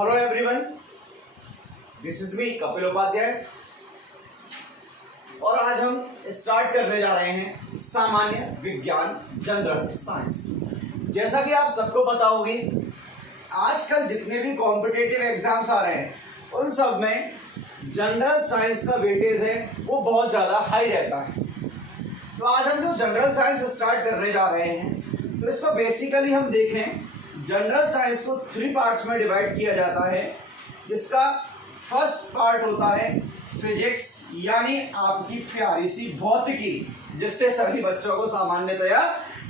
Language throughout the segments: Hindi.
Hello everyone, this is me Kapil Upadhyay और आज हम स्टार्ट करने जा रहे हैं सामान्य विज्ञान जनरल साइंस। जैसा कि आप सबको पता होगी, आजकल जितने भी कॉम्पिटिटिव एग्जाम्स आ रहे हैं उन सब में जनरल साइंस का वेटेज है वो बहुत ज़्यादा हाई रहता है। तो आज हम जो जनरल साइंस स्टार्ट करने जा रहे हैं तो इसको बेसिकली हम देखें, जनरल साइंस को 3 पार्ट्स में डिवाइड किया जाता है, जिसका फर्स्ट पार्ट होता है फिजिक्स, यानी आपकी प्यारी सी भौतिकी, जिससे सभी बच्चों को सामान्यतया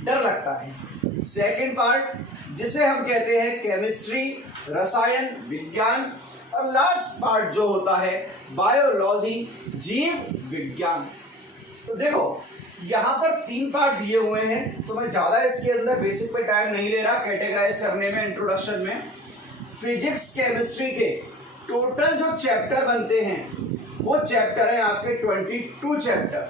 डर लगता है। सेकंड पार्ट जिसे हम कहते हैं केमिस्ट्री, रसायन विज्ञान, और लास्ट पार्ट जो होता है बायोलॉजी, जीव विज्ञान। तो देखो यहाँ पर 3 पार्ट दिए हुए हैं, तो मैं ज़्यादा इसके अंदर बेसिक पे टाइम नहीं ले रहा कैटेगराइज करने में। इंट्रोडक्शन में फिजिक्स केमिस्ट्री के टोटल जो चैप्टर बनते हैं वो चैप्टर है आपके 22 चैप्टर,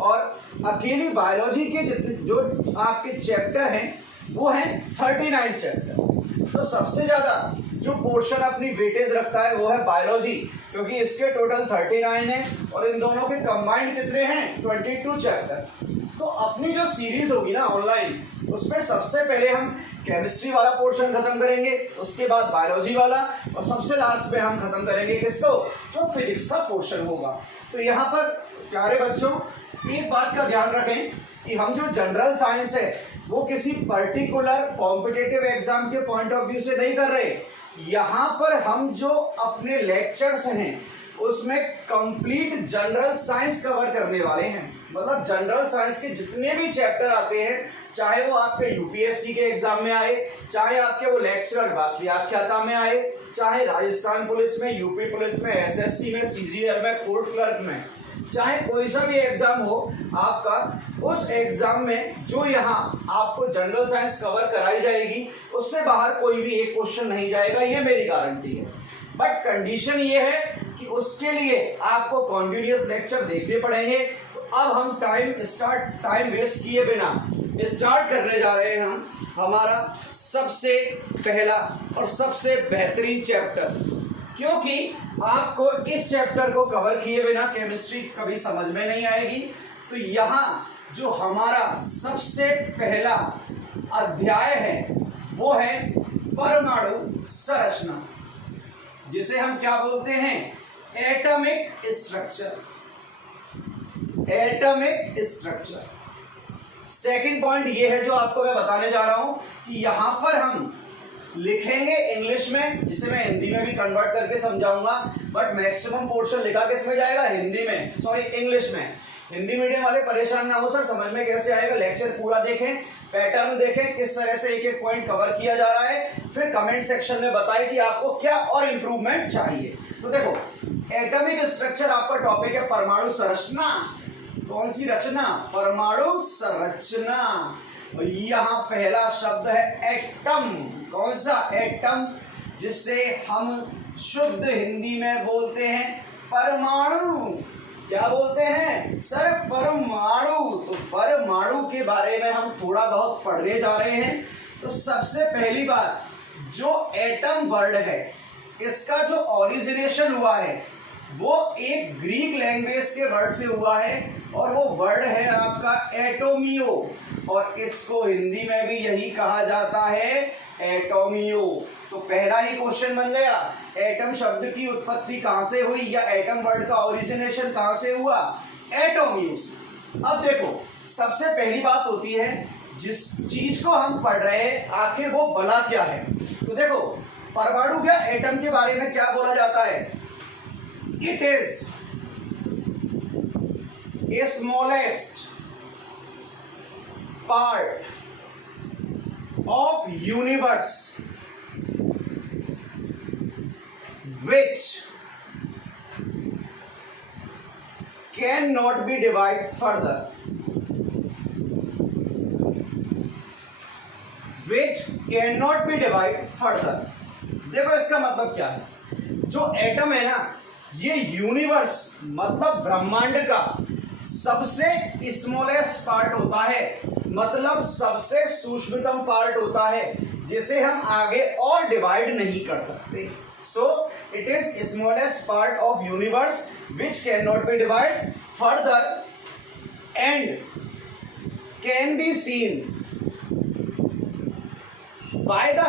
और अकेली बायोलॉजी के जितने जो आपके चैप्टर हैं वो हैं 39 चैप्टर। तो सबसे ज़्यादा जो पोर्शन अपनी वेटेज रखता है वो है बायोलॉजी, क्योंकि इसके टोटल 39 है और इन दोनों के कंबाइंड कितने हैं 22 चैप्टर। तो अपनी जो सीरीज होगी ना ऑनलाइन, उसमें सबसे पहले हम केमिस्ट्री वाला पोर्शन खत्म करेंगे, उसके बाद बायोलॉजी वाला, और सबसे लास्ट में हम खत्म करेंगे किसको, जो फिजिक्स का पोर्शन होगा। तो यहाँ पर प्यारे बच्चों एक बात का ध्यान रखें कि हम जो जनरल साइंस है वो किसी पर्टिकुलर कॉम्पिटिटिव एग्जाम के पॉइंट ऑफ व्यू से नहीं कर रहे। यहाँ पर हम जो अपने लेक्चर्स हैं उसमें कंप्लीट जनरल साइंस कवर करने वाले हैं। मतलब जनरल साइंस के जितने भी चैप्टर आते हैं, चाहे वो आपके यूपीएससी के एग्जाम में आए, चाहे आपके वो लेक्चरर व्याख्याता में आए, चाहे राजस्थान पुलिस में, यूपी पुलिस में, एसएससी में, सीजीएल में, कोर्ट क्लर्क में, चाहे कोई सा भी एग्जाम हो आपका, उस एग्जाम में जो यहाँ आपको जनरल साइंस कवर कराई जाएगी उससे बाहर कोई भी एक क्वेश्चन नहीं जाएगा, ये मेरी गारंटी है। बट कंडीशन ये है कि उसके लिए आपको कॉन्टिन्यूअस लेक्चर देखने पड़ेंगे। तो अब हम टाइम वेस्ट किए बिना स्टार्ट करने जा रहे हैं हम हमारा सबसे पहला और सबसे बेहतरीन चैप्टर, क्योंकि आपको इस चैप्टर को कवर किए बिना केमिस्ट्री कभी समझ में नहीं आएगी। तो यहाँ जो हमारा सबसे पहला अध्याय है वो है परमाणु संरचना, जिसे हम क्या बोलते हैं, atomic structure. Atomic structure second point ये है जो आपको मैं बताने जा रहा हूं कि यहां पर हम लिखेंगे इंग्लिश में, जिसे मैं हिंदी में भी कन्वर्ट करके समझाऊंगा, बट मैक्सिमम पोर्शन लिखा किस में जाएगा, हिंदी में, सॉरी इंग्लिश में। हिंदी मीडियम वाले परेशान ना हो सर, समझ में कैसे आएगा, लेक्चर पूरा देखें, पैटर्न देखें, किस तरह से एक एक पॉइंट कवर किया जा रहा है, फिर कमेंट सेक्शन में बताएं कि आपको क्या और इंप्रूवमेंट चाहिए। तो देखो एटॉमिक स्ट्रक्चर आपका टॉपिक है परमाणु संरचना। कौन सी रचना, परमाणु संरचना। यहाँ पहला शब्द है एटम। कौन सा, एटम, जिससे हम शुद्ध हिंदी में बोलते हैं परमाणु। क्या बोलते हैं सर, परमाणु। तो परमाणु के बारे में हम थोड़ा बहुत पढ़ने जा रहे हैं। तो सबसे पहली बात, जो एटम वर्ड है इसका जो ओरिजिनेशन हुआ है वो एक ग्रीक लैंग्वेज के वर्ड से हुआ है, और वो वर्ड है आपका एटोमियो, और इसको हिंदी में भी यही कहा जाता है, एटोमियो। तो पहला ही क्वेश्चन बन गया, एटम शब्द की उत्पत्ति कहां से हुई, या एटम वर्ड का ओरिजिनेशन कहां से हुआ, एटोमियो से। अब देखो सबसे पहली बात होती है जिस चीज को हम पढ़ रहे हैं आखिर वो भला क्या है। तो देखो परमाणु क्या, एटम के बारे में क्या बोला जाता है, it is smallest part of universe which cannot be divided further, which cannot be divided further। देखो इसका मतलब क्या है, जो एटम है ना ये यूनिवर्स मतलब ब्रह्मांड का सबसे स्मॉलेस्ट पार्ट होता है, मतलब सबसे सूक्ष्मतम पार्ट होता है, जिसे हम आगे और डिवाइड नहीं कर सकते। So it is smallest part of universe which cannot be divided further and can be seen by the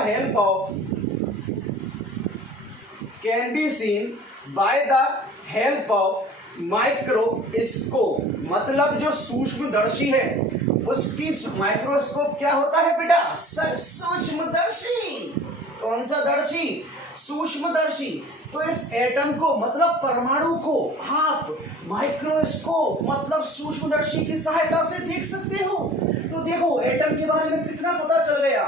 help of microscope. मतलब जो सूक्ष्मदर्शी है उसकी माइक्रोस्कोप क्या होता है बेटा? सर सूक्ष्मदर्शी। कौन सा दर्शी? सूक्ष्मदर्शी। तो इस एटम को मतलब परमाणु को आप माइक्रोस्कोप मतलब सूक्ष्मदर्शी की सहायता से देख सकते हो। तो देखो एटम के बारे में कितना पता चल गया।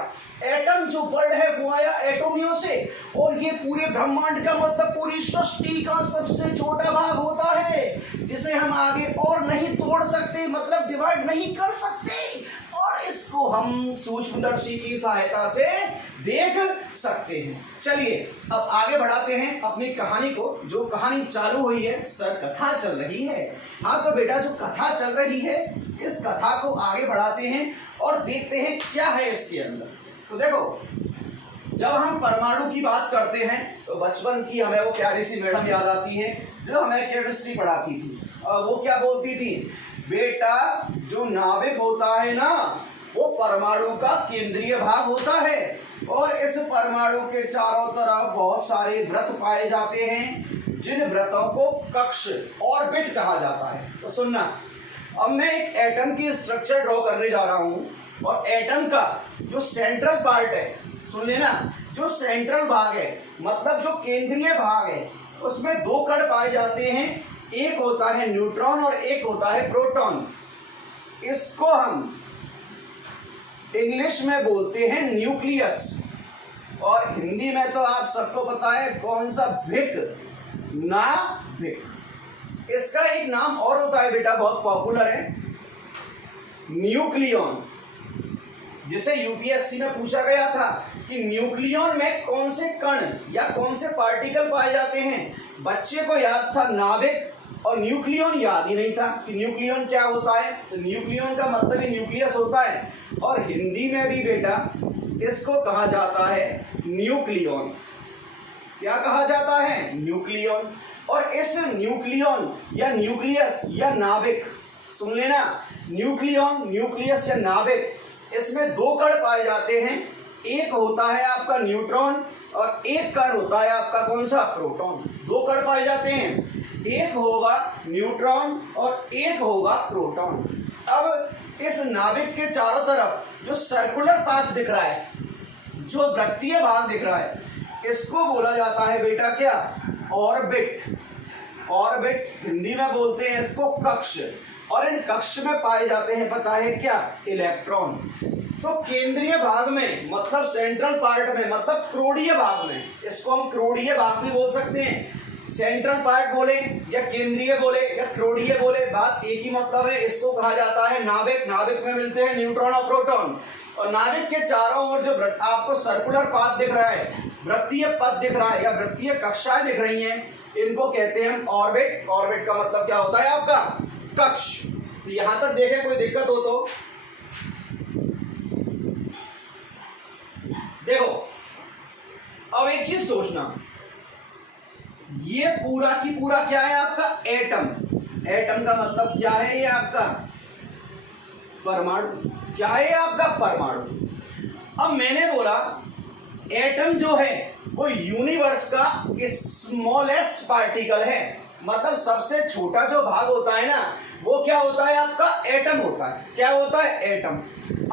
एटम जो वर्ड है वो आया एटोमियों से, और ये पूरे ब्रह्मांड का मतलब पूरी सृष्टि का सबसे छोटा भाग होता है जिसे हम आगे और नहीं तोड़ सकते, मतलब डिवाइड नहीं कर सकते, और इसको हम सूक्ष्मदर्शी की सहायता से देख सकते हैं। चलिए अब आगे बढ़ाते हैं अपनी कहानी को। जो कहानी चालू हुई है, सर कथा चल रही है। हाँ तो बेटा जो कथा चल रही है इस कथा को आगे बढ़ाते हैं और देखते हैं क्या है इसके अंदर। तो देखो जब हम परमाणु की बात करते हैं तो बचपन की हमें वो प्यारी सी मैडम याद आती है जो हमें केमिस्ट्री पढ़ाती थी, और वो क्या बोलती थी? बेटा जो नाभिक होता है ना वो परमाणु का केंद्रीय भाग होता है, और इस परमाणु के चारों तरफ बहुत सारे वृत्त पाए जाते हैं जिन वृत्तों को कक्ष ऑर्बिट कहा जाता है। तो सुनना, अब मैं एक एटम की स्ट्रक्चर ड्रॉ करने जा रहा हूं, और एटम का जो सेंट्रल पार्ट है, सुन लेना, जो सेंट्रल भाग है मतलब जो केंद्रीय भाग है उसमें दो कण पाए जाते हैं, एक होता है न्यूट्रॉन और एक होता है प्रोटॉन। इसको हम इंग्लिश में बोलते हैं न्यूक्लियस, और हिंदी में तो आप सबको पता है कौन सा? भिक, नाभिक। इसका एक नाम और होता है बेटा, बहुत पॉपुलर है, न्यूक्लियॉन, जिसे यूपीएससी में पूछा गया था कि न्यूक्लियॉन में कौन से कण या कौन से पार्टिकल पाए जाते हैं। बच्चे को याद था नाभिक, और न्यूक्लियॉन याद ही नहीं था कि न्यूक्लियॉन क्या होता है। तो न्यूक्लियॉन का मतलब ही न्यूक्लियस होता है, और हिंदी में भी बेटा इसको कहा जाता है न्यूक्लियॉन। क्या कहा जाता है? न्यूक्लियॉन। और इस न्यूक्लियॉन या न्यूक्लियस या नाभिक, सुन लेना, न्यूक्लियॉन, न्यूक्लियस या नाभिक, इसमें दो कण पाए जाते हैं, एक होता है आपका न्यूट्रॉन और एक कण होता है आपका कौन सा? प्रोटॉन। दो कण पाए जाते हैं, एक होगा न्यूट्रॉन और एक होगा प्रोटॉन। अब इस नाभिक के चारों तरफ जो सर्कुलर पाथ दिख रहा है, जो वृत्तीय भाग दिख रहा है, इसको बोला जाता है बेटा क्या? ऑर्बिट। ऑर्बिट हिंदी में बोलते हैं इसको कक्ष, और इन कक्ष में पाए जाते हैं पता है क्या? इलेक्ट्रॉन। तो केंद्रीय भाग में मतलब सेंट्रल पार्ट में मतलब क्रोडीय भाग में, इसको हम क्रोडीय भाग भी बोल सकते हैं, सेंट्रल पार्ट बोले या केंद्रीय बोले या क्रोडीय बोले, बात एक ही मतलब है। इसको कहा जाता है नाभिक। नाभिक में मिलते हैं न्यूट्रॉन और प्रोटॉन, और नाभिक के चारों ओर जो आपको सर्कुलर पाथ दिख रहा है, वृत्तीय पथ दिख रहा है या वृत्तीय कक्षाएं दिख रही हैं, इनको कहते हैं हम ऑर्बिट। ऑर्बिट का मतलब क्या होता है आपका? कक्ष। तो यहां तक देखें, कोई दिक्कत हो तो देखो। अब एक चीज सोचना, ये पूरा की पूरा क्या है आपका? एटम। एटम का मतलब क्या है? ये आपका परमाणु। क्या है आपका? परमाणु। अब मैंने बोला एटम जो है वो यूनिवर्स का स्मॉलेस्ट पार्टिकल है, मतलब सबसे छोटा जो भाग होता है ना वो क्या होता है आपका? एटम होता है। क्या होता है? एटम।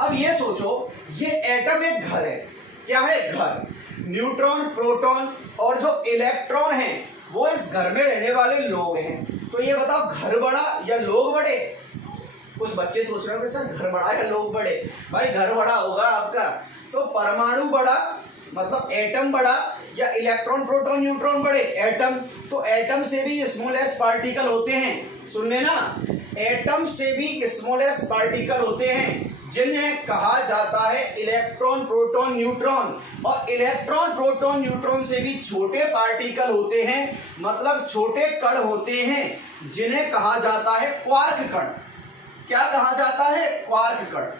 अब ये सोचो, ये एटम एक घर है। क्या है? घर। न्यूट्रॉन, प्रोटॉन और जो इलेक्ट्रॉन है वो इस घर में रहने वाले लोग हैं। तो ये बताओ घर बड़ा या लोग बड़े? कुछ बच्चे सोच रहे हो कि सर घर बड़ा या लोग बड़े? भाई घर बड़ा होगा आपका। तो परमाणु बड़ा मतलब एटम बड़ा या इलेक्ट्रॉन, प्रोटॉन, न्यूट्रॉन बड़े? एटम। तो एटम से भी स्मॉलेस्ट पार्टिकल होते हैं, सुन लेना, एटम से भी स्मॉलेस्ट पार्टिकल होते हैं जिन्हें कहा जाता है इलेक्ट्रॉन, प्रोटॉन, न्यूट्रॉन। और इलेक्ट्रॉन, प्रोटॉन, न्यूट्रॉन से भी छोटे पार्टिकल होते हैं, मतलब छोटे कण होते हैं जिन्हें कहा जाता है क्वार्क कण। क्या कहा जाता है? क्वार्क कण।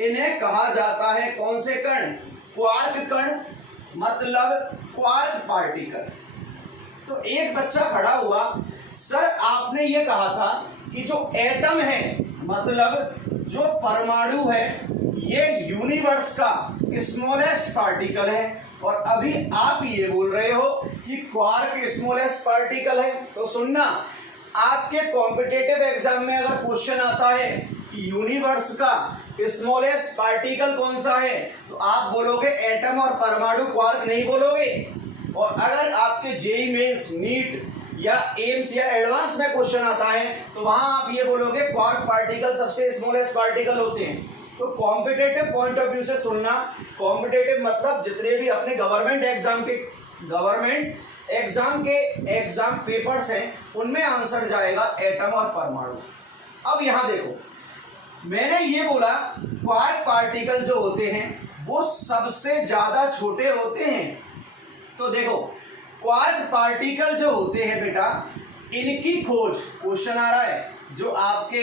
इन्हें कहा जाता है कौन से कण? क्वार्क कण। मतलब क्वार्क पार्टिकल। तो एक बच्चा खड़ा हुआ, सर आपने ये कहा था कि जो एटम है मतलब जो परमाणु है ये यूनिवर्स का स्मॉलेस्ट पार्टिकल है, और अभी आप ये बोल रहे हो कि क्वार्क स्मॉलेस्ट पार्टिकल है। तो सुनना, आपके कॉम्पिटिटिव एग्जाम में अगर क्वेश्चन आता है कि यूनिवर्स का स्मॉलेस्ट पार्टिकल कौन सा है, तो आप बोलोगे एटम और परमाणु, क्वार्क नहीं बोलोगे। और अगर आपके जेईई मेंस, नीट या एम्स या एडवांस में क्वेश्चन आता है तो वहां आप ये बोलोगे क्वार्क पार्टिकल सबसे स्मॉलेस्ट पार्टिकल होते हैं। तो कॉम्पिटिटिव पॉइंट ऑफ व्यू से सुनना, कॉम्पिटिटिव मतलब जितने भी अपने गवर्नमेंट एग्जाम के एग्जाम पेपर्स हैं उनमें आंसर जाएगा एटम और परमाणु। अब यहां देखो, मैंने ये बोला क्वार्क पार्टिकल जो होते हैं वो सबसे ज्यादा छोटे होते हैं। तो देखो क्वार्क पार्टिकल जो होते हैं बेटा, इनकी खोज, क्वेश्चन आ रहा है जो आपके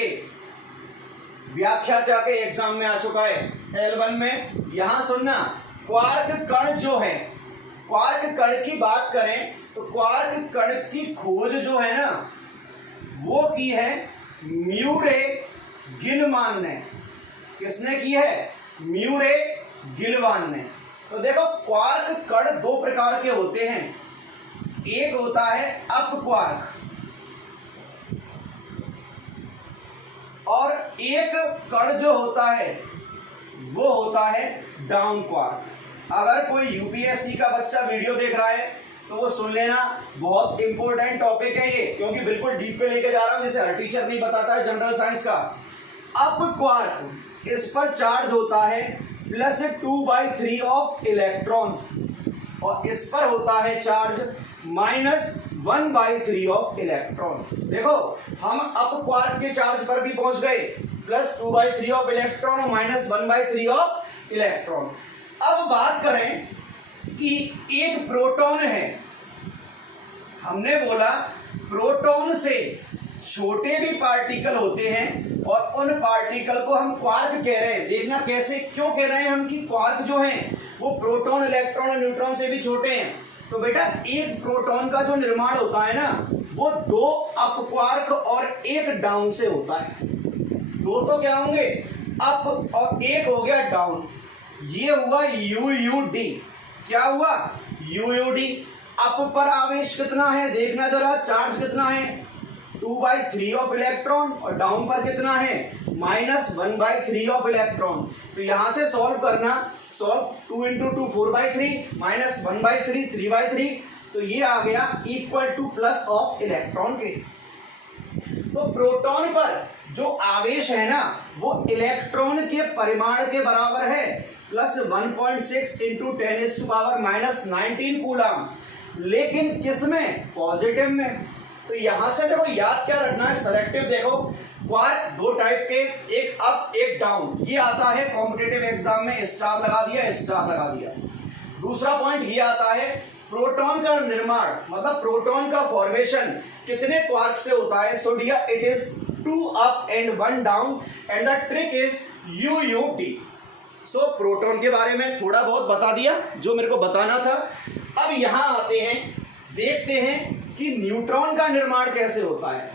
व्याख्याता के एग्जाम में आ चुका है L1 में। यहां सुनना, क्वार्क कण जो है, क्वार्क कण की बात करें तो क्वार्क कण की खोज जो है ना वो की है म्यूरे गिलमान ने। किसने की है? म्यूरे गिलमान ने। तो देखो क्वार्क कण दो प्रकार के होते हैं, एक होता है अप क्वार्क और एक कण जो होता है वो होता है डाउन क्वार्क। अगर कोई यूपीएससी का बच्चा वीडियो देख रहा है तो वो सुन लेना, बहुत इंपॉर्टेंट टॉपिक है ये, क्योंकि बिल्कुल डीप पे लेके जा रहा हूं, जैसे हर टीचर नहीं बताता है जनरल साइंस का। अप क्वार्क, इस पर चार्ज होता है +2/3 ऑफ इलेक्ट्रॉन और इस पर होता है चार्ज -1/3 ऑफ इलेक्ट्रॉन। देखो हम अप क्वार्क के चार्ज पर भी पहुंच गए, +2/3 ऑफ इलेक्ट्रॉन और -1/3 ऑफ इलेक्ट्रॉन। अब बात करें कि एक प्रोटॉन है, हमने बोला प्रोटॉन से छोटे भी पार्टिकल होते हैं और उन पार्टिकल को हम क्वार्क कह रहे हैं। देखना कैसे, क्यों कह रहे हैं हम कि क्वार्क जो हैं वो प्रोटॉन, इलेक्ट्रॉन और न्यूट्रॉन से भी छोटे हैं। तो बेटा एक प्रोटॉन का जो निर्माण होता है ना वो 2 अप क्वार्क और 1 डाउन से होता है। 2 तो क्या होंगे? अप, और 1 हो गया डाउन। ये हुआ यूयूडी। क्या हुआ? यूयूडी। अप पर आवेश कितना है देखना जरा, चार्ज कितना है 2/3 ऑफ इलेक्ट्रॉन और डाउन पर कितना है -1/3 ऑफ इलेक्ट्रॉन। तो यहां से सॉल्व करना, सॉल्व 2 × 2 4/3 -1/3 3/3, तो ये आ गया equal two plus of electron के। तो प्रोटॉन पर जो आवेश है ना वो इलेक्ट्रॉन के परिमाण के बराबर है, +1.6 × 10⁻⁻19 कूलम। लेकिन किसमें? पॉजिटिव में। तो यहां से देखो याद क्या रखना है, सेलेक्टिव। देखो क्वार्क 2 टाइप के, एक अप एक डाउन, ये आता है कॉम्पिटिटिव एग्जाम में, स्टार लगा दिया, स्टार लगा दिया। दूसरा पॉइंट ये आता है प्रोटॉन का निर्माण, मतलब प्रोटॉन का फॉर्मेशन कितने क्वार्क से होता है। So dear it is 2 up and 1 down and the trick is u u d. So proton के बारे में थोड़ा बहुत बता दिया जो मेरे को बताना था। अब यहां आते हैं, देखते हैं कि न्यूट्रॉन का निर्माण कैसे होता है।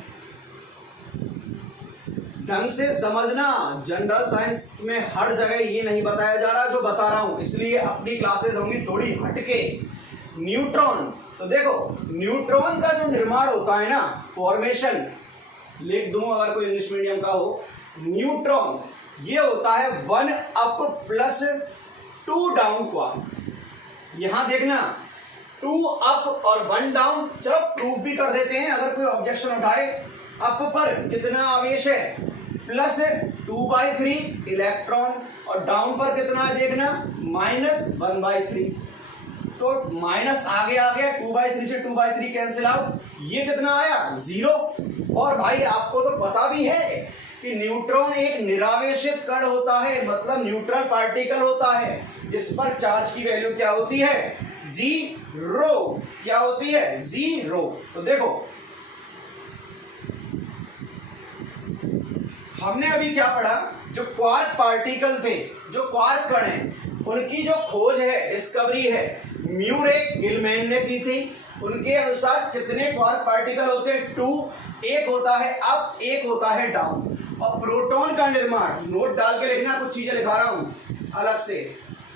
ढंग से समझना, जनरल साइंस में हर जगह ये नहीं बताया जा रहा जो बता रहा हूं, इसलिए अपनी क्लासेस होंगी थोड़ी हटके। न्यूट्रॉन, तो देखो न्यूट्रॉन का जो निर्माण होता है ना, फॉर्मेशन लिख दूं अगर कोई इंग्लिश मीडियम का हो, न्यूट्रॉन ये होता है 1 अप + 2 डाउन क्वार्क। यहां देखना 2 अप और 1 डाउन, चलो प्रूफ भी कर देते हैं अगर कोई ऑब्जेक्शन उठाए। अप पर कितना आवेश है +2/3 इलेक्ट्रॉन और डाउन पर कितना है देखना -1/3। तो माइनस आगे आ गया, 2/3 से 2/3 कैंसिल आउट, ये कितना आया 0। और भाई आपको तो पता भी है कि न्यूट्रॉन एक निरावेशित कण होता है, मतलब न्यूट्रल पार्टिकल होता है जिस पर चार्ज की वैल्यू क्या होती है 0। क्या होती है 0। तो देखो हमने अभी क्या पढ़ा जो क्वार्क पार्टिकल थे, जो क्वार्क कण हैं, उनकी जो खोज है, डिस्कवरी है, म्यूरे गिलमैन ने की थी। उनके अनुसार कितने क्वार्क पार्टिकल होते हैं? 2, एक होता है अप, एक होता है डाउन। और प्रोटॉन का निर्माण, नोट डाल के लिखना, कुछ चीजें लिखा रहा हूं अलग से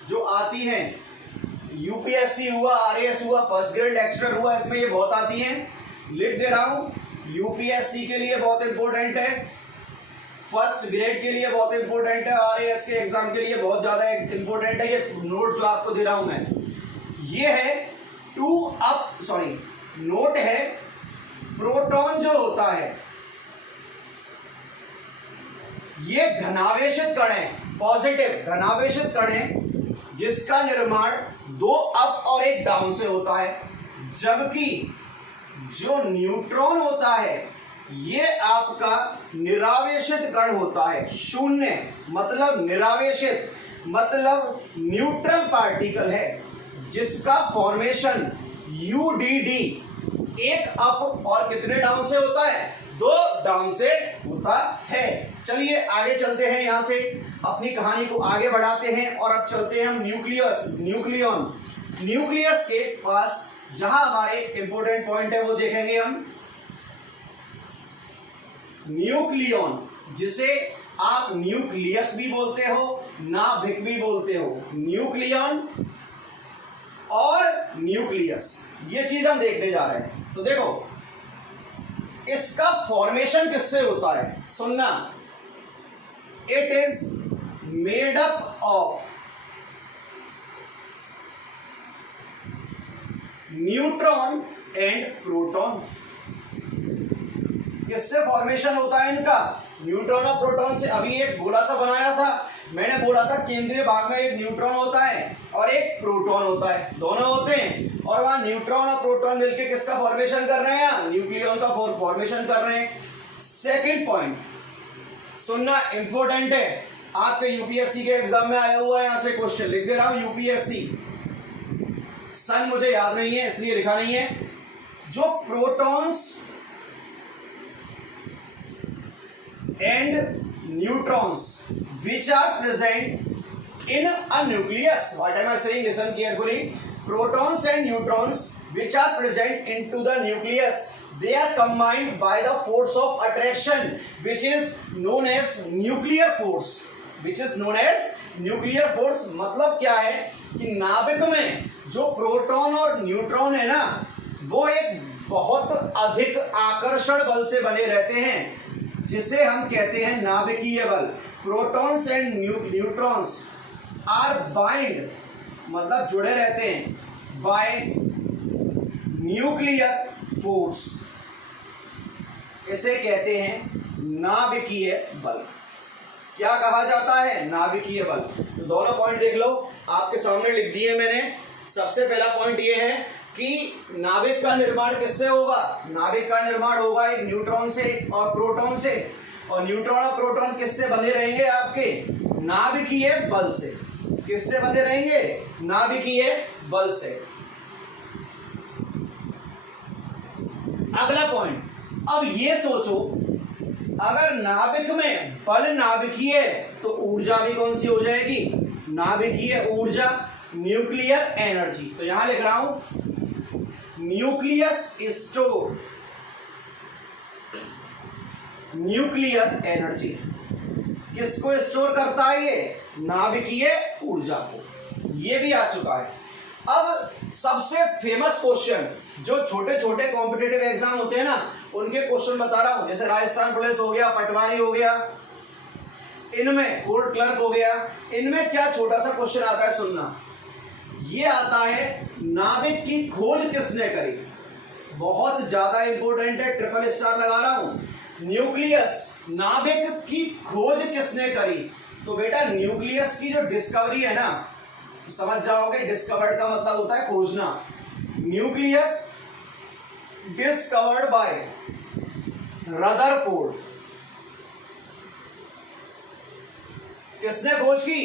जो आती हैं, यूपीएससी हुआ, आरएएस हुआ, फर्स्ट ग्रेड लेक्चरर हुआ, इसमें ये बहुत आती हैं, लिख दे रहा हूं। यूपीएससी के लिए बहुत इंपॉर्टेंट है, फर्स्ट ग्रेड के लिए बहुत इंपॉर्टेंट है, आरएएस के एग्जाम के लिए बहुत ज्यादा इंपॉर्टेंट है। ये नोट जो आपको दे रहा हूं मैं, ये है 2 अप, सॉरी, नोट है प्रोटॉन जो होता है ये धनावेशित कण है, पॉजिटिव धनावेशित कण है, जिसका निर्माण 2 अप और 1 डाउन से होता है। जबकि जो न्यूट्रॉन होता है ये आपका निरावेशित कण होता है, शून्य मतलब निरावेशित मतलब न्यूट्रल पार्टिकल है, जिसका फॉर्मेशन यूडीडी 1 अप और कितने डाउन से होता है? 2 डाउन से होता है। चलिए आगे चलते हैं, यहां से अपनी कहानी को आगे बढ़ाते हैं और अब चलते हैं हम न्यूक्लियस न्यूक्लियस के पास, जहां हमारे इंपॉर्टेंट पॉइंट है वो देखेंगे हम। न्यूक्लियन, जिसे आप न्यूक्लियस भी बोलते हो, नाभिक भी बोलते हो, न्यूक्लियन और न्यूक्लियस, ये चीज हम देखने जा रहे हैं। तो देखो इसका फॉर्मेशन किससे होता है, सुनना। It is made up of neutron and proton. किससे फॉर्मेशन होता है इनका? न्यूट्रॉन और प्रोटॉन से। अभी एक गोला सा बनाया था, मैंने बोला था केंद्रीय भाग में एक न्यूट्रॉन होता है और एक प्रोटॉन होता है, दोनों होते हैं, और वहां न्यूट्रॉन और प्रोटॉन मिलकर किसका फॉर्मेशन कर रहे हैं? न्यूक्लियन का फॉर्मेशन कर रहे हैं। सेकंड पॉइंट सुनना, इंपॉर्टेंट है, आपके यूपीएससी के एग्जाम में आया हुआ है, यहां से क्वेश्चन लिख दे रहा हूं। यूपीएससी सन मुझे याद नहीं है इसलिए लिखा नहीं है। जो protons and neutrons which are present in a nucleus. What am I saying? Listen carefully. Protons and neutrons which are present into the nucleus, they are combined by the force of attraction, which is known as nuclear force. Which is known as nuclear force. मतलब क्या है कि नाभिक में जो प्रोटॉन और न्यूट्रॉन है ना, वो एक बहुत अधिक आकर्षण बल से बने रहते हैं, जिसे हम कहते हैं नाभिकीय बल। Protons and neutrons are bind मतलब जुड़े रहते हैं बाय न्यूक्लियर फोर्स, इसे कहते हैं नाभिकीय बल। क्या कहा जाता है? नाभिकीय बल। तो दोनों पॉइंट देख लो, आपके सामने लिख दिए मैंने। सबसे पहला पॉइंट ये है कि नाभिक का निर्माण किससे होगा? नाभिक का निर्माण होगा एक न्यूट्रॉन से और प्रोटॉन से, और न्यूट्रॉन और प्रोटॉन किससे बंधे रहेंगे? आपके नाभिकीय बल से। किससे बंधे रहेंगे? नाभिकीय बल से। अगला पॉइंट, अब ये सोचो, अगर नाभिक में बल नाभिकीय है तो ऊर्जा भी कौन सी हो जाएगी? नाभिकीय ऊर्जा, न्यूक्लियर एनर्जी। तो यहां लिख रहा हूं न्यूक्लियस स्टोर न्यूक्लियर एनर्जी। किसको स्टोर करता है? ये नाभिकीय ऊर्जा को। ये भी आ चुका है। अब सबसे फेमस क्वेश्चन जो छोटे छोटे कॉम्पिटिटिव एग्जाम होते हैं ना, उनके क्वेश्चन बता रहा हूं। जैसे राजस्थान पुलिस हो गया, पटवारी हो गया, इनमें कोर्ट क्लर्क हो गया, इनमें क्या छोटा सा क्वेश्चन आता है, सुनना। ये आता है नाभिक की खोज किसने करी? बहुत ज्यादा इंपॉर्टेंट है, ट्रिपल स्टार लगा रहा हूं। न्यूक्लियस, नाभिक की खोज किसने करी? तो बेटा न्यूक्लियस की जो डिस्कवरी है ना, समझ जाओगे, डिस्कवर्ड का मतलब होता है खोजना। Nucleus discovered by Rutherford. किसने खोज की?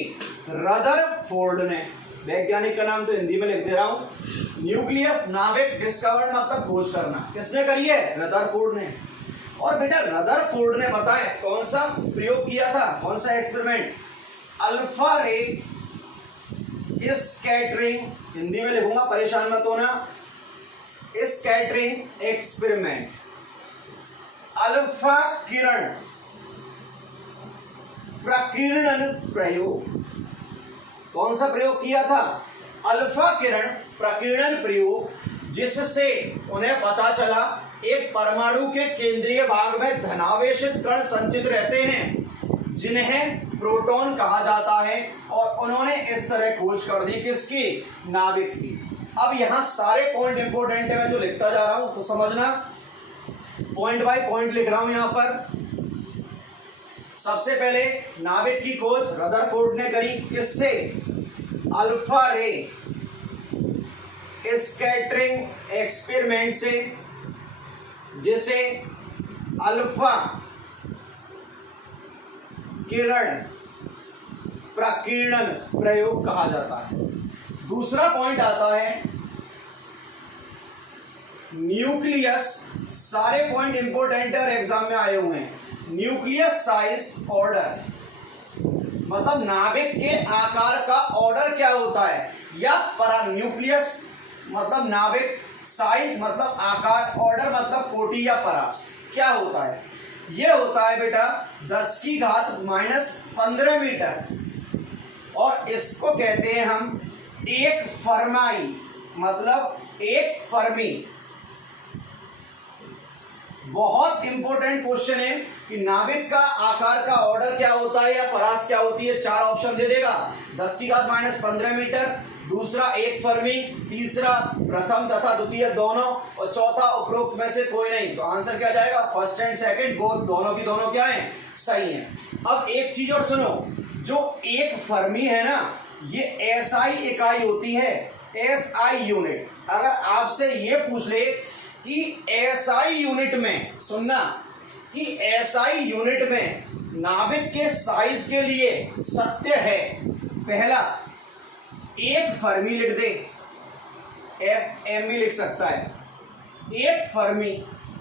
रदरफोर्ड ने। वैज्ञानिक का नाम तो हिंदी में लिख दे रहा हूं। न्यूक्लियस नाभिक डिस्कवर्ड मतलब खोज करना। किसने करी है? रदरफोर्ड ने। और बेटा रदरफोर्ड ने बताया कौन सा प्रयोग किया था, कौन सा एक्सपेरिमेंट, अल्फा रे स्कैटरिंग, हिंदी में लिखूंगा परेशान मत होना, स्कैटरिंग एक्सपेरिमेंट, अल्फा किरण प्रकीर्णन प्रयोग। कौन सा प्रयोग किया था, अल्फा किरण प्रकीर्णन प्रयोग, जिससे उन्हें पता चला एक परमाणु के केंद्रीय भाग में धनावेशित कण संचित रहते हैं जिन्हें प्रोटॉन कहा जाता है, और उन्होंने इस तरह खोज कर दी किसकी, नाभिक की। अब यहां सारे पॉइंट इंपॉर्टेंट है, मैं जो लिखता जा रहा हूं तो समझना, पॉइंट बाय पॉइंट लिख रहा हूं यहां पर। सबसे पहले नाभिक की खोज रदरफोर्ड ने करी, किससे, अल्फा रे स्कैटरिंग एक्सपेरिमेंट से, जिसे अल्फा किरण प्रकीर्णन प्रयोग कहा जाता है। दूसरा पॉइंट आता है न्यूक्लियस, सारे पॉइंट इंपोर्टेंट और एग्जाम में आए हुए हैं। न्यूक्लियस साइज ऑर्डर, मतलब नाभिक के आकार का ऑर्डर क्या होता है, या परा, न्यूक्लियस मतलब नाभिक, साइज मतलब आकार, ऑर्डर मतलब कोटि या परास, क्या होता है, यह होता है बेटा 10⁻⁻15 मीटर, और इसको कहते हैं हम एक फर्माई, मतलब एक फर्मी। बहुत इंपॉर्टेंट क्वेश्चन है कि नाभिक का आकार का ऑर्डर क्या होता है या परास क्या होती है, 4 ऑप्शन दे देगा, 10⁻15 मीटर, दूसरा एक फर्मी, तीसरा प्रथम तथा द्वितीय दोनों, और चौथा उपरोक्त में से कोई नहीं। तो आंसर क्या जाएगा, फर्स्ट एंड सेकंड, बोथ, दोनों की दोनों क्या है, सही है। अब एक चीज और सुनो, जो एक फर्मी है ना, ये एसआई इकाई होती है, एसआई यूनिट। अगर आपसे ये पूछ ले कि एसआई यूनिट में, सुनना, कि एसआई यूनिट में नाभिक के साइज के लिए सत्य है, पहला एक फर्मी लिख दे, एफ भी लिख सकता है, एक फर्मी,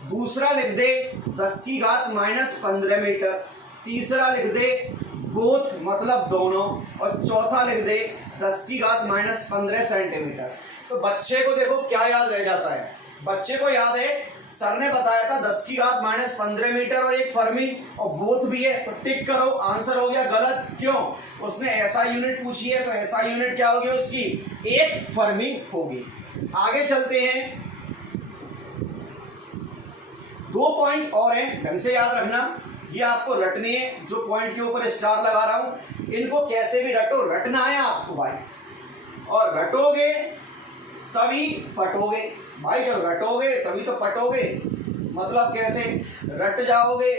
दूसरा लिख दे 10⁻15 मीटर, तीसरा लिख दे बोथ मतलब दोनों, और चौथा लिख दे 10⁻15 सेंटीमीटर। तो बच्चे को देखो क्या याद रह जाता है, बच्चे को याद है सर ने बताया था 10⁻15 मीटर और एक फर्मी, और बोथ भी है, तो टिक करो, आंसर हो गया गलत। क्यों, उसने ऐसा यूनिट पूछी है, तो ऐसा यूनिट क्या होगी उसकी, एक फर्मी होगी। आगे चलते हैं, 2 पॉइंट और हैं, ढंग से याद रखना, ये आपको रटनी है, जो पॉइंट के ऊपर स्टार लगा रहा हूं, इनको कैसे भी रटो, रटना है आपको भाई, और रटोगे तभी पटोगे भाई, जब रटोगे तभी तो पटोगे। मतलब कैसे, रट जाओगे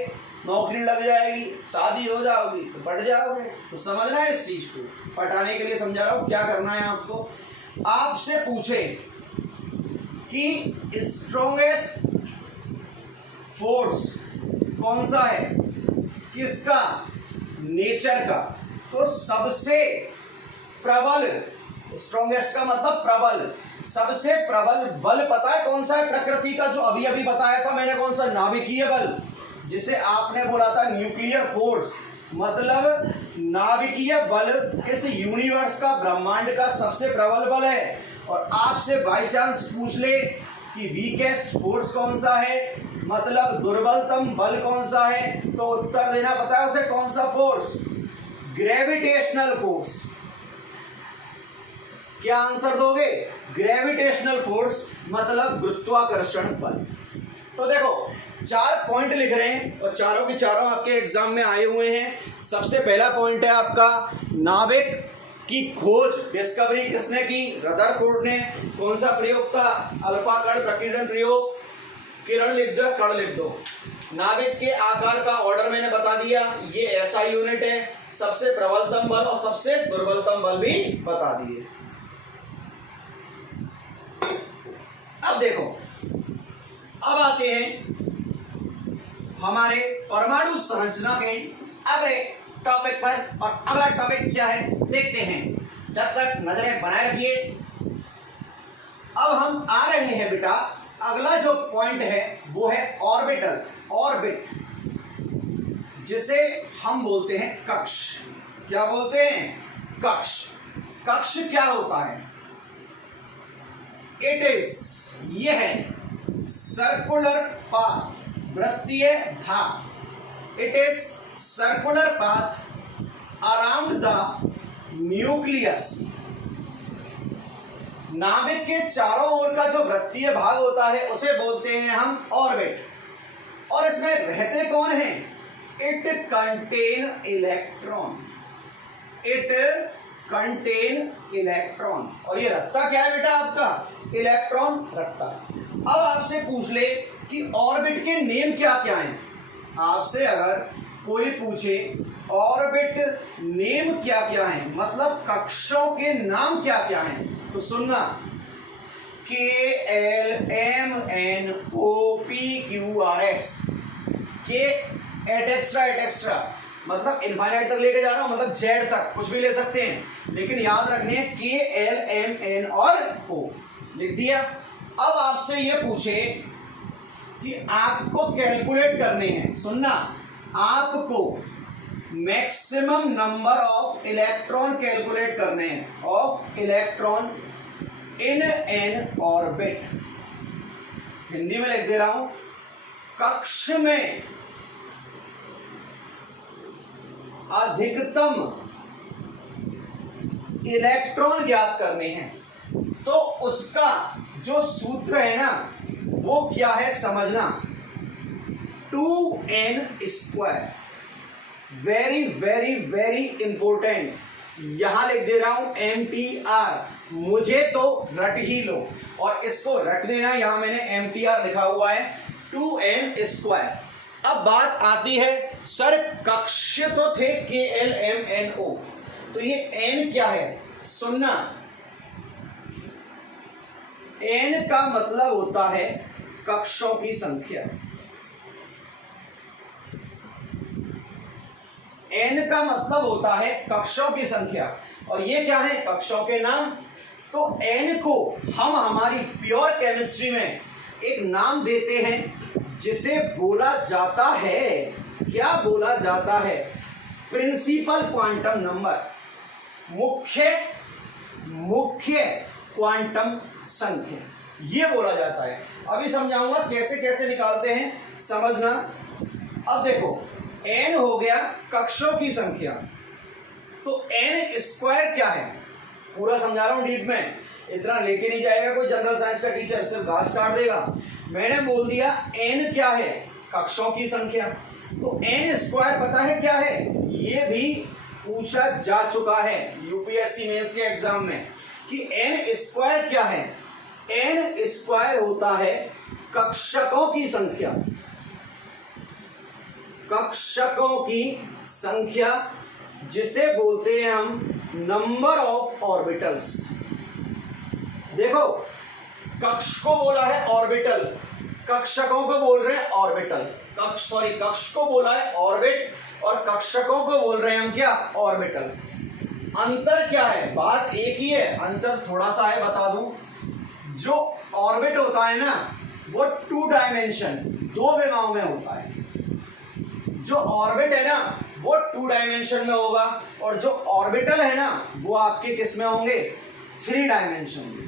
नौकरी लग जाएगी, शादी हो जाओगी तो पट जाओगे। तो समझना है इस चीज को, पटाने के लिए समझा रहा हूं। क्या करना है आपको, आपसे पूछे कि स्ट्रॉन्गेस्ट फोर्स कौन सा है, किसका, नेचर का, तो सबसे प्रबल, स्ट्रॉन्गेस्ट का मतलब प्रबल, सबसे प्रबल बल पता है कौन सा है प्रकृति का, जो अभी अभी बताया था मैंने, कौन सा, नाभिकीय बल, जिसे आपने बोला था न्यूक्लियर फोर्स, मतलब नाभिकीय बल इस यूनिवर्स का, ब्रह्मांड का सबसे प्रबल बल है। और आपसे बाय चांस पूछ ले कि वीकेस्ट फोर्स कौन सा है, मतलब दुर्बलतम बल कौन सा है, तो उत्तर देना पता है उसे, कौन सा फोर्स, ग्रेविटेशनल फोर्स। क्या आंसर दोगे, ग्रेविटेशनल फोर्स मतलब गुरुत्वाकर्षण बल। तो देखो 4 पॉइंट लिख रहे हैं, और चारों के चारों आपके एग्जाम में आए हुए हैं। सबसे पहला पॉइंट है आपका नाभिक की खोज, डिस्कवरी किसने की, रदरफोर्ड ने। कौन सा प्रयोग था, अल्फा कण प्रकीर्णन प्रयोग, किरण लिख दो, कण लिख दो। नाभिक के आकार का ऑर्डर मैंने बता दिया, ये ऐसा यूनिट है, सबसे प्रबलतम बल और सबसे दुर्बलतम बल भी बता दिए। अब देखो, अब आते हैं हमारे परमाणु संरचना के अगले टॉपिक पर, और अगला टॉपिक क्या है देखते हैं, जब तक नजरें बनाए रखिए। अब हम आ रहे हैं बेटा, अगला जो पॉइंट है वो है ऑर्बिटल। ऑर्बिट, जिसे हम बोलते हैं कक्ष। क्या बोलते हैं? कक्ष। कक्ष क्या होता है? इट इज, यह है सर्कुलर पाथ, वृत्तीय भाग। It is circular path around the nucleus. नाभिक के चारों ओर का जो वृत्तीय भाग होता है उसे बोलते हैं हम ऑर्बिट। और इसमें रहते कौन हैं? It contain electron. It contain electron. और ये रखता क्या है बेटा? आपका इलेक्ट्रॉन रखता। अब आपसे पूछ ले कि ऑर्बिट के नेम क्या क्या हैं। आपसे अगर कोई पूछे ऑर्बिट नेम क्या क्या है, मतलब कक्षों के नाम क्या क्या हैं, तो सुनना KLMNOPQRS। के एटेक्स्ट्रा मतलब इनफाइनाइट तक लेके जा रहा हूं, मतलब जेड तक कुछ भी ले सकते हैं, लेकिन याद रखने हैं KLMN और O। लिख दिया। अब आपसे ये पूछे कि आपको कैलकुलेट करने हैं, सुनना, आपको maximum number of electron calculate करने हैं, of electron in an orbit. Hindi में लिख दे रहा हूं, कक्ष में अधिकतम इलेक्ट्रॉन ज्ञात करने हैं। तो उसका जो सूत्र है ना, वो क्या है समझना, 2n²। Very very very important. यहां लिख दे रहा हूं MTR, मुझे तो रट ही लो, और इसको रट देना। यहां मैंने MTR लिखा हुआ है 2n²। अब बात आती है, सर कक्ष तो थे KLMNO, तो ये n क्या है? सुनना, n का मतलब होता है कक्षों की संख्या। n का मतलब होता है कक्षों की संख्या, और ये क्या है? कक्षों के नाम। तो n को हम हमारी प्योर केमिस्ट्री में एक नाम देते हैं जिसे बोला जाता है, क्या बोला जाता है? प्रिंसिपल क्वांटम नंबर, मुख्य क्वांटम संख्या, ये बोला जाता है। अभी समझाऊंगा कैसे कैसे निकालते हैं, समझना। अब देखो, n हो गया कक्षों की संख्या, तो n² क्या है? पूरा समझा रहा हूं डीप में, इतना लेके नहीं जाएगा कोई जनरल साइंस का टीचर, सिर्फ घास काट देगा। मैंने बोल दिया n क्या है? कक्षों की संख्या। तो n² पता है क्या है? ये भी पूछा जा चुका है यूपीएससी मेंस के एग्जाम में कि n² क्या है? n² होता है कक्षकों की संख्या। कक्षकों की संख्या, जिसे बोलते हैं हम नंबर ऑफ ऑर्बिटल्स। देखो, कक्ष को बोला है ऑर्बिटल, कक्षकों को बोल रहे हैं ऑर्बिटल। कक्ष को बोला है ऑर्बिट, और कक्षकों को बोल रहे हैं हम क्या? ऑर्बिटल। अंतर क्या है? बात एक ही है, अंतर थोड़ा सा है, बता दूं। जो ऑर्बिट होता है ना, वो 2 डायमेंशन, 2 विमाओं में होता है। जो ऑर्बिट है ना, वो 2 डायमेंशन में होगा, और जो ऑर्बिटल है ना, वो आपके किस में होंगे? 3 डायमेंशन में।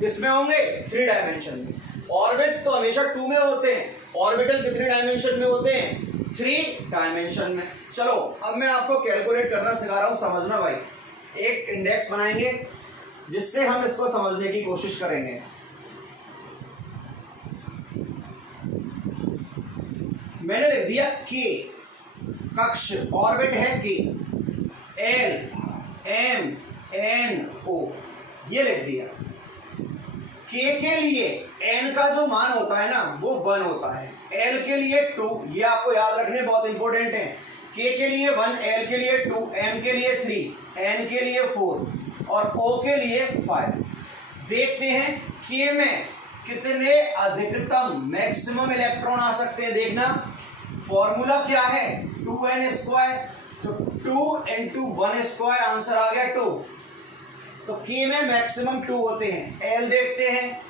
किसमें होंगे? 3 डायमेंशन में। ऑर्बिट तो हमेशा 2 में होते हैं, ऑर्बिटल कितने डायमेंशन में होते हैं? 3 डायमेंशन में। चलो, अब मैं आपको कैलकुलेट करना सिखा रहा हूं, समझना भाई। एक इंडेक्स बनाएंगे जिससे हम इसको समझने की कोशिश करेंगे। मैंने लिख दिया K, कक्ष, ऑर्बिट है K, LMNO, ये लिख दिया। K के लिए N का जो मान होता है ना, वो 1 होता है। L के लिए 2, ये आपको याद रखने बहुत इंपॉर्टेंट है। K के लिए 1, L के लिए 2, M के लिए 3, N के लिए 4 और O के लिए 5। देखते हैं K में कितने अधिकतम मैक्सिमम इलेक्ट्रॉन आ सकते हैं। देखना, फॉर्मूला क्या है? 2n², तो 2 into 1², आंसर आ गया 2। तो K में मैक्सिमम 2 होते हैं। L देखते हैं,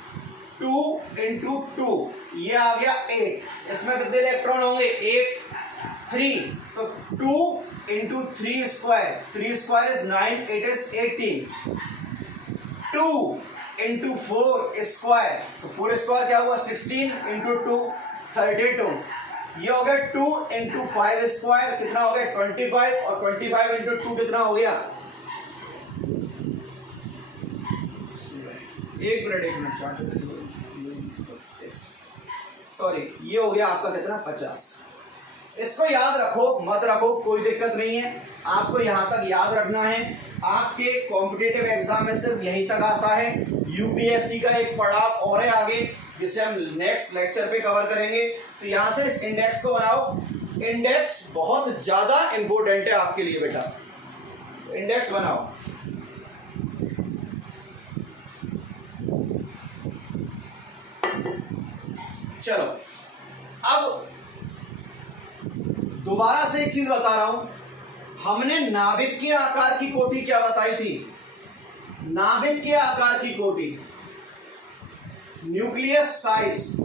2 इंटू 2 ये आ गया 8। इसमें कितने इलेक्ट्रॉन होंगे? 8 3, तो 2 into 3 square, 3 square is 9, 8 is 18। 2 into 4 square, तो 4 स्क्वायर क्या हुआ? 16 इंटू 2 32। ये हो गया 2 इंटू 5 स्क्वायर, कितना हो गया? 25, और 25 इंटू 2 कितना हो गया? एक मिनट सॉरी, ये हो गया आपका कितना? 50। इसको याद रखो मत रखो कोई दिक्कत नहीं है, आपको यहां तक याद रखना है। आपके कॉम्पिटिटिव एग्जाम में सिर्फ यहीं तक आता है। यूपीएससी का एक पड़ाव और है आगे, जिसे हम नेक्स्ट लेक्चर पे कवर करेंगे। तो यहां से इस इंडेक्स को बनाओ। इंडेक्स बहुत ज्यादा इंपॉर्टेंट है आपके लिए बेटा, इंडेक्स बनाओ। चलो अब दोबारा से एक चीज बता रहा हूं, हमने नाभिक के आकार की कोटि क्या बताई थी? नाभिक के आकार की कोटि, न्यूक्लियस साइज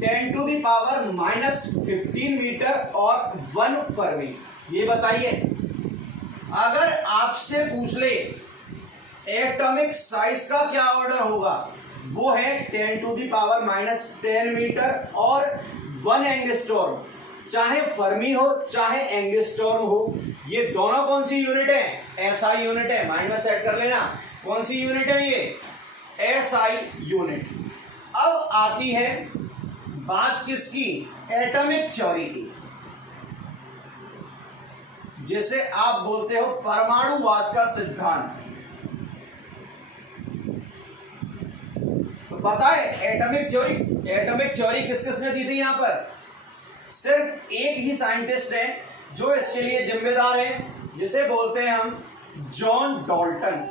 10⁻⁻15 मीटर और 1 फर्मी, ये बताइए। अगर आपसे पूछ ले एटॉमिक साइज का क्या ऑर्डर होगा, वो है 10⁻10 मीटर और 1 एंगस्ट्रॉम। चाहे फर्मी हो चाहे एंगस्ट्रॉम हो, ये दोनों कौन सी यूनिट है? एसआई यूनिट है। माइंड में सेट कर लेना, कौन सी यूनिट है ये? SI unit. अब आती है बात किसकी? एटॉमिक थ्योरी की, जिसे आप बोलते हो परमाणुवाद का सिद्धांत। तो पता है एटॉमिक थ्योरी किस किसने दी थी? यहां पर सिर्फ एक ही साइंटिस्ट है जो इसके लिए जिम्मेदार है, जिसे बोलते हैं हम जॉन डाल्टन।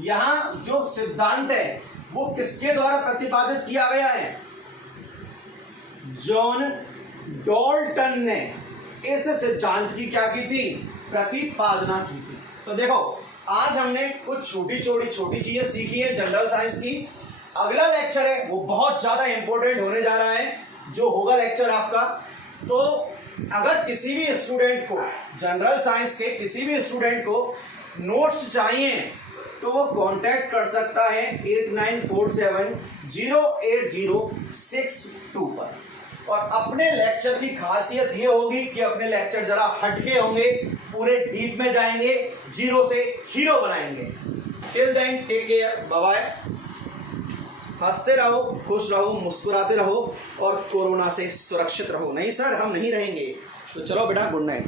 यहां जो सिद्धांत है वो किसके द्वारा प्रतिपादित किया गया है? जॉन डाल्टन ने इस सिद्धांत की क्या की थी? प्रतिपादना की थी। तो देखो आज हमने कुछ छोटी चीजें सीखी है जनरल साइंस की। अगला लेक्चर है वो बहुत ज्यादा इंपॉर्टेंट होने जा रहा है, जो होगा लेक्चर आपका। तो अगर किसी भी स्टूडेंट को, जनरल साइंस के किसी भी स्टूडेंट को नोट्स चाहिए तो वो कांटेक्ट कर सकता है 8947080662 पर। और अपने लेक्चर की खासियत ये होगी कि अपने लेक्चर जरा हटके होंगे, पूरे डीप में जाएंगे, जीरो से हीरो बनाएंगे। Till then take care, bye bye. हंसते रहो, खुश रहो, मुस्कुराते रहो और कोरोना से सुरक्षित रहो। नहीं सर हम नहीं रहेंगे, तो चलो बेटा गुड नाइट।